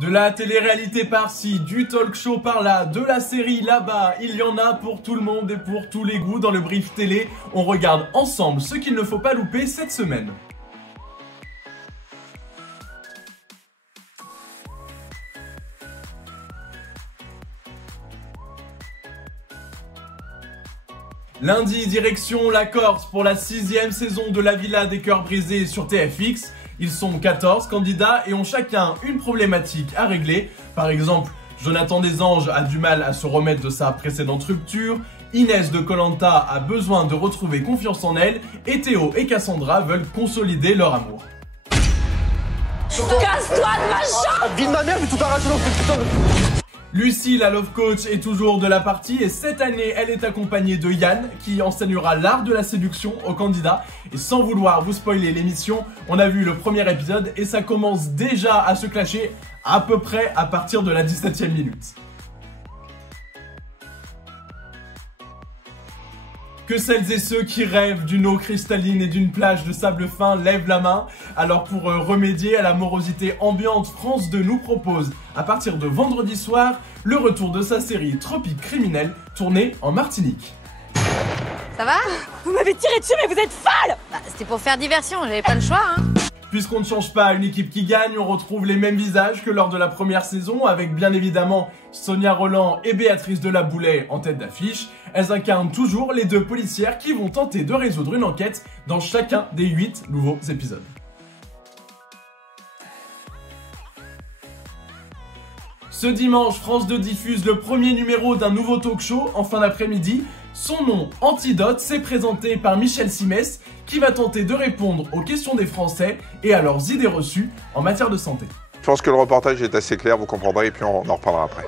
De la télé-réalité par-ci, du talk-show par-là, de la série là-bas, il y en a pour tout le monde et pour tous les goûts dans le brief télé. On regarde ensemble ce qu'il ne faut pas louper cette semaine. Lundi, direction la Corse pour la 6e saison de La Villa des Cœurs Brisés sur TFX. Ils sont 14 candidats et ont chacun une problématique à régler. Par exemple, Jonathan Desanges a du mal à se remettre de sa précédente rupture, Inès de Koh Lanta a besoin de retrouver confiance en elle et Théo et Cassandra veulent consolider leur amour. Casse-toi de ma chambre! Vie de ma mère, mais tout arraché dans ce putain de... Lucie, la love coach, est toujours de la partie et cette année, elle est accompagnée de Yann qui enseignera l'art de la séduction aux candidats. Et sans vouloir vous spoiler l'émission, on a vu le premier épisode et ça commence déjà à se clasher à peu près à partir de la 17e minute. Que celles et ceux qui rêvent d'une eau cristalline et d'une plage de sable fin lèvent la main. Alors pour remédier à la morosité ambiante, France 2 nous propose, à partir de vendredi soir, le retour de sa série Tropique Criminel, tournée en Martinique. Ça va? Vous m'avez tiré dessus mais vous êtes folle! Bah, c'était pour faire diversion, j'avais pas le choix hein. Puisqu'on ne change pas une équipe qui gagne, on retrouve les mêmes visages que lors de la première saison, avec bien évidemment Sonia Rolland et Béatrice Delaboulet en tête d'affiche. Elles incarnent toujours les deux policières qui vont tenter de résoudre une enquête dans chacun des 8 nouveaux épisodes. Ce dimanche, France 2 diffuse le premier numéro d'un nouveau talk-show en fin d'après-midi. Son nom, Antidote, c'est présenté par Michel Simès qui va tenter de répondre aux questions des Français et à leurs idées reçues en matière de santé. Je pense que le reportage est assez clair, vous comprendrez et puis on en reparlera après.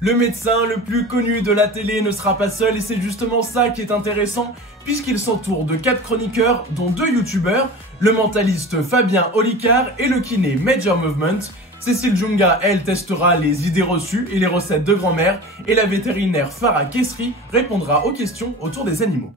Le médecin le plus connu de la télé ne sera pas seul et c'est justement ça qui est intéressant puisqu'il s'entoure de 4 chroniqueurs dont 2 youtubeurs, le mentaliste Fabien Olicard et le kiné Major Movement. Cécile Djounga, elle, testera les idées reçues et les recettes de grand-mère et la vétérinaire Farah Kessri répondra aux questions autour des animaux.